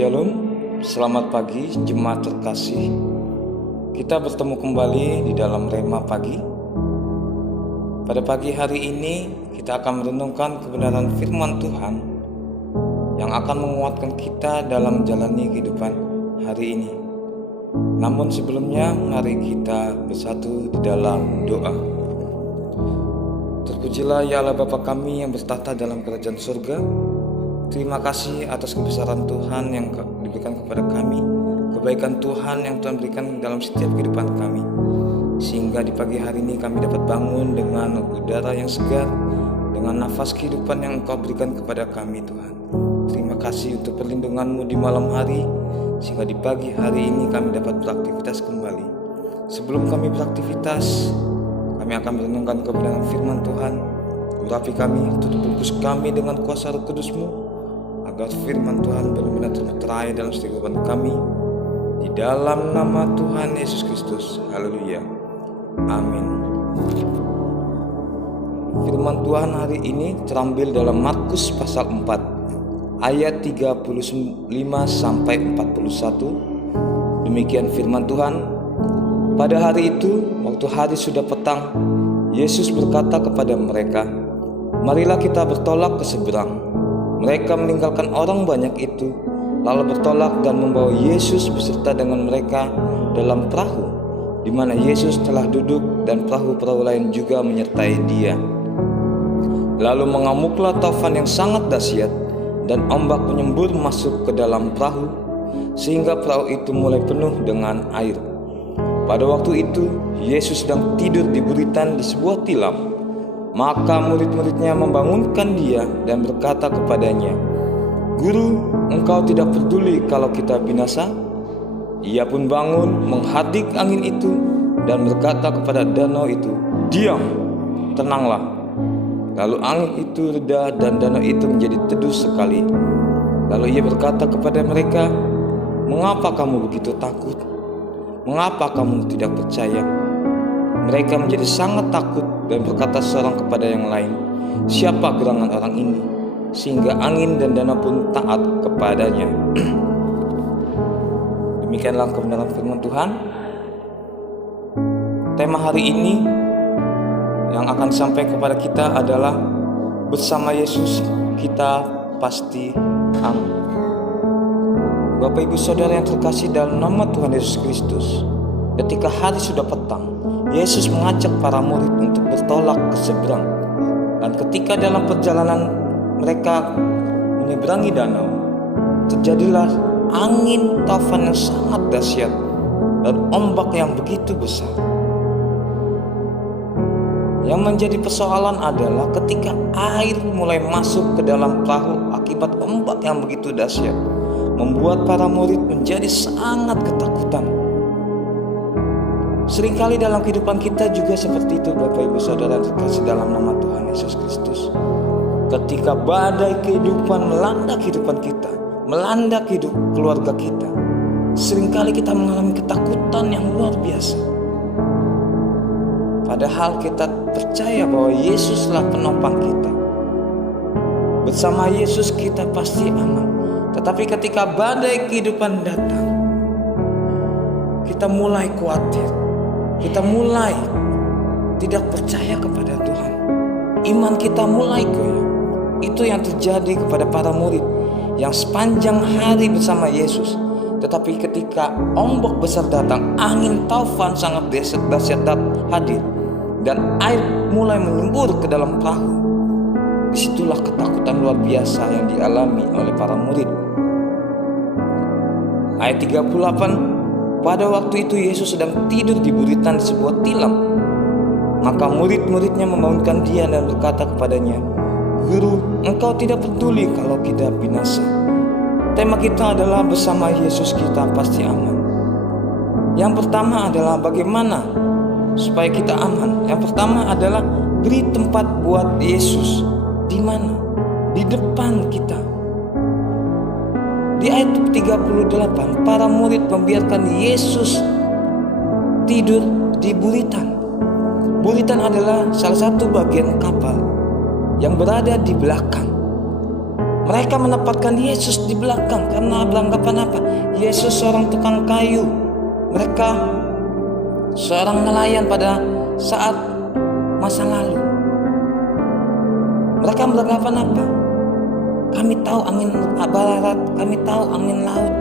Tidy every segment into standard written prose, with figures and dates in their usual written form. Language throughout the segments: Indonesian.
Shalom, selamat pagi jemaat terkasih. Kita bertemu kembali di dalam Rema Pagi. Pada pagi hari ini kita akan merenungkan kebenaran firman Tuhan yang akan menguatkan kita dalam menjalani kehidupan hari ini. Namun sebelumnya mari kita bersatu di dalam doa. Terpujilah ya Allah Bapa kami yang bertahta dalam kerajaan surga. Terima kasih atas kebesaran Tuhan yang diberikan kepada kami, kebaikan Tuhan yang Tuhan berikan dalam setiap kehidupan kami, sehingga di pagi hari ini kami dapat bangun dengan udara yang segar, dengan nafas kehidupan yang Engkau berikan kepada kami Tuhan. Terima kasih untuk perlindungan-Mu di malam hari, sehingga di pagi hari ini kami dapat beraktivitas kembali. Sebelum kami beraktivitas, kami akan merenungkan kebenaran firman Tuhan. Urapi kami, tutup bungkus kami dengan kuasa Roh Kudus-Mu, agar firman Tuhan benar-benar termeterai dalam setiap kehidupan kami. Di dalam nama Tuhan Yesus Kristus. Haleluya. Amin. Firman Tuhan hari ini terambil dalam Markus pasal 4 ayat 35 sampai 41. Demikian firman Tuhan. Pada hari itu, waktu hari sudah petang, Yesus berkata kepada mereka, "Marilah kita bertolak ke seberang." Mereka meninggalkan orang banyak itu, lalu bertolak dan membawa Yesus beserta dengan mereka dalam perahu, di mana Yesus telah duduk dan perahu-perahu lain juga menyertai Dia. Lalu mengamuklah taufan yang sangat dahsyat, dan ombak menyembur masuk ke dalam perahu, sehingga perahu itu mulai penuh dengan air. Pada waktu itu, Yesus sedang tidur di buritan di sebuah tilam. Maka murid-muridnya membangunkan Dia dan berkata kepadanya, "Guru, Engkau tidak peduli kalau kita binasa?" Ia pun bangun, menghadik angin itu, dan berkata kepada danau itu, "Diam, tenanglah." Lalu angin itu reda dan danau itu menjadi teduh sekali. Lalu Ia berkata kepada mereka, "Mengapa kamu begitu takut? Mengapa kamu tidak percaya?" Mereka menjadi sangat takut dan berkata seorang kepada yang lain, "Siapa gerangan orang ini, sehingga angin dan danau pun taat kepadanya?" Demikianlah kebenaran firman Tuhan. Tema hari ini yang akan disampaikan kepada kita adalah bersama Yesus kita pasti aman. Bapak Ibu Saudara yang terkasih dalam nama Tuhan Yesus Kristus, ketika hari sudah petang, Yesus mengajak para murid untuk bertolak ke seberang. Dan ketika dalam perjalanan mereka menyeberangi danau, terjadilah angin taufan yang sangat dahsyat dan ombak yang begitu besar. Yang menjadi persoalan adalah ketika air mulai masuk ke dalam perahu akibat ombak yang begitu dahsyat, membuat para murid menjadi sangat ketakutan. Seringkali dalam kehidupan kita juga seperti itu, Bapak Ibu Saudara yang terkasih dalam nama Tuhan Yesus Kristus. Ketika badai kehidupan melanda kehidupan kita, melanda hidup keluarga kita, seringkali kita mengalami ketakutan yang luar biasa. Padahal kita percaya bahwa Yesuslah penopang kita. Bersama Yesus kita pasti aman. Tetapi ketika badai kehidupan datang, kita mulai khawatir. Kita mulai tidak percaya kepada Tuhan. Iman kita mulai goyah. Itu yang terjadi kepada para murid yang sepanjang hari bersama Yesus. Tetapi ketika ombak besar datang, angin taufan sangat dahsyat hadir, dan air mulai menyembur ke dalam perahu. Disitulah ketakutan luar biasa yang dialami oleh para murid. Ayat 38, pada waktu itu Yesus sedang tidur di buritan di sebuah tilam. Maka murid-muridnya membangunkan Dia dan berkata kepadanya, "Guru, Engkau tidak peduli kalau kita binasa." Tema kita adalah bersama Yesus kita pasti aman. Yang pertama adalah bagaimana supaya kita aman. Yang pertama adalah beri tempat buat Yesus. Di mana? Di depan kita. Di ayat 38, para murid membiarkan Yesus tidur di buritan. Buritan adalah salah satu bagian kapal yang berada di belakang. Mereka menempatkan Yesus di belakang karena beranggapan apa? Yesus seorang tukang kayu. Mereka seorang nelayan pada saat masa lalu. Mereka beranggapan apa? Kami tahu angin barat, kami tahu angin laut.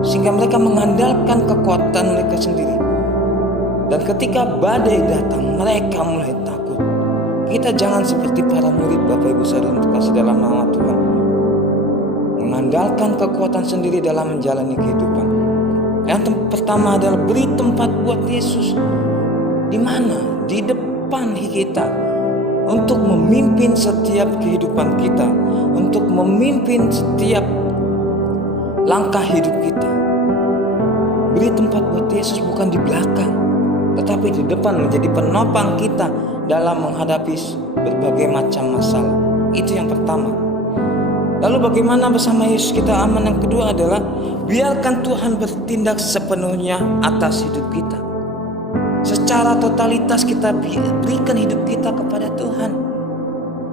Sehingga mereka mengandalkan kekuatan mereka sendiri. Dan ketika badai datang, mereka mulai takut. Kita jangan seperti para murid Bapak Ibu Saudara terkasih dalam nama Tuhan, mengandalkan kekuatan sendiri dalam menjalani kehidupan. Yang pertama adalah beri tempat buat Yesus. Di mana? Di depan kita, untuk memimpin setiap kehidupan kita, untuk memimpin setiap langkah hidup kita. Beri tempat buat Yesus bukan di belakang, tetapi di depan, menjadi penopang kita dalam menghadapi berbagai macam masalah. Itu yang pertama. Lalu bagaimana bersama Yesus kita aman? Yang kedua adalah biarkan Tuhan bertindak sepenuhnya atas hidup kita. Secara totalitas kita berikan hidup kita kepada Tuhan.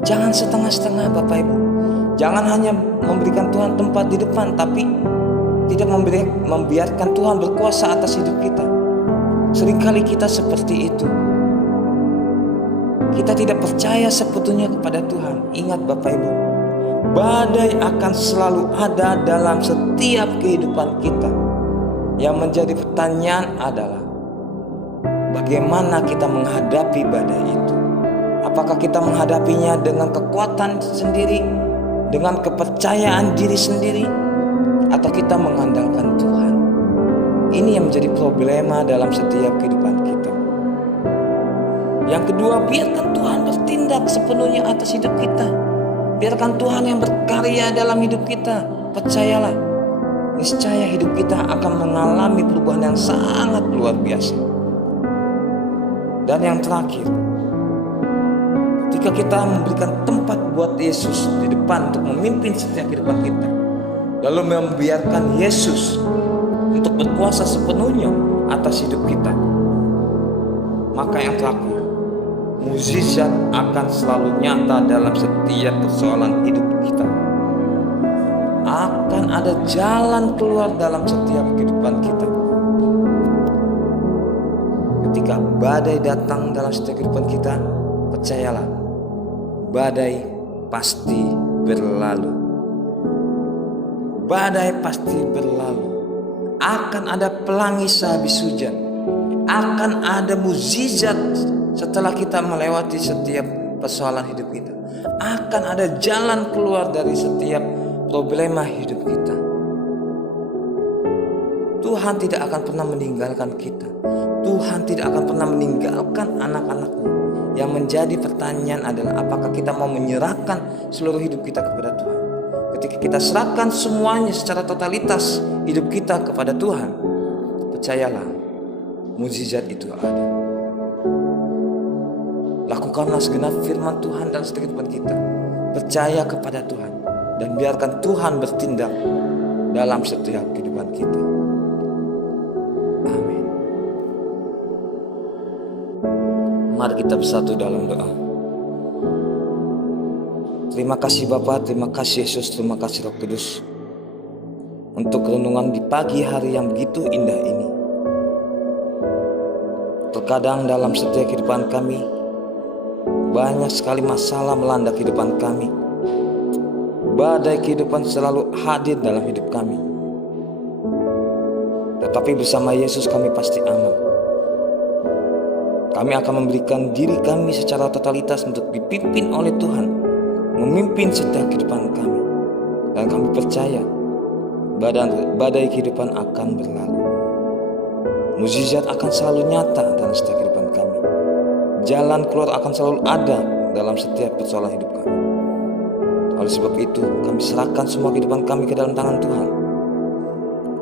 Jangan setengah-setengah Bapak Ibu. Jangan hanya memberikan Tuhan tempat di depan, tapi tidak membiarkan Tuhan berkuasa atas hidup kita. Seringkali kita seperti itu. Kita tidak percaya sepenuhnya kepada Tuhan. Ingat Bapak Ibu, badai akan selalu ada dalam setiap kehidupan kita. Yang menjadi pertanyaan adalah bagaimana kita menghadapi badai itu? Apakah kita menghadapinya dengan kekuatan sendiri, dengan kepercayaan diri sendiri, atau kita mengandalkan Tuhan? Ini yang menjadi problema dalam setiap kehidupan kita. Yang kedua, biarkan Tuhan bertindak sepenuhnya atas hidup kita. Biarkan Tuhan yang berkarya dalam hidup kita. Percayalah, niscaya hidup kita akan mengalami perubahan yang sangat luar biasa. Dan yang terakhir, ketika kita memberikan tempat buat Yesus di depan untuk memimpin setiap kehidupan kita, lalu membiarkan Yesus untuk berkuasa sepenuhnya atas hidup kita, maka yang terakhir, mukjizat akan selalu nyata dalam setiap persoalan hidup kita. Akan ada jalan keluar dalam setiap kehidupan kita. Ketika badai datang dalam setiap kehidupan kita, percayalah, badai pasti berlalu. Badai pasti berlalu. Akan ada pelangi sehabis hujan. Akan ada mukjizat setelah kita melewati setiap persoalan hidup kita. Akan ada jalan keluar dari setiap problema hidup kita. Tuhan tidak akan pernah meninggalkan kita. Tuhan tidak akan pernah meninggalkan anak-anaknya. Yang menjadi pertanyaan adalah apakah kita mau menyerahkan seluruh hidup kita kepada Tuhan. Ketika kita serahkan semuanya secara totalitas hidup kita kepada Tuhan, percayalah, mukjizat itu ada. Lakukanlah segenap firman Tuhan dalam setiap kehidupan kita. Percaya kepada Tuhan dan biarkan Tuhan bertindak dalam setiap kehidupan kita. Amin. Mari kita bersatu dalam doa. Terima kasih Bapa, terima kasih Yesus, terima kasih Roh Kudus untuk renungan di pagi hari yang begitu indah ini. Terkadang dalam setiap kehidupan kami banyak sekali masalah melanda kehidupan kami. Badai kehidupan selalu hadir dalam hidup kami. Tetapi bersama Yesus kami pasti aman. Kami akan memberikan diri kami secara totalitas untuk dipimpin oleh Tuhan, memimpin setiap kehidupan kami. Dan kami percaya badai kehidupan akan berlalu. Mukjizat akan selalu nyata dalam setiap kehidupan kami. Jalan keluar akan selalu ada dalam setiap persoalan hidup kami. Oleh sebab itu, kami serahkan semua kehidupan kami ke dalam tangan Tuhan.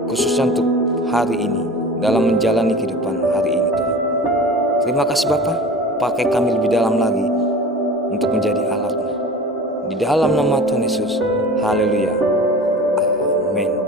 Khususnya untuk hari ini, dalam menjalani kehidupan hari ini Tuhan. Terima kasih Bapa, pakai kami lebih dalam lagi untuk menjadi alat-Mu. Di dalam nama Tuhan Yesus, haleluya, amin.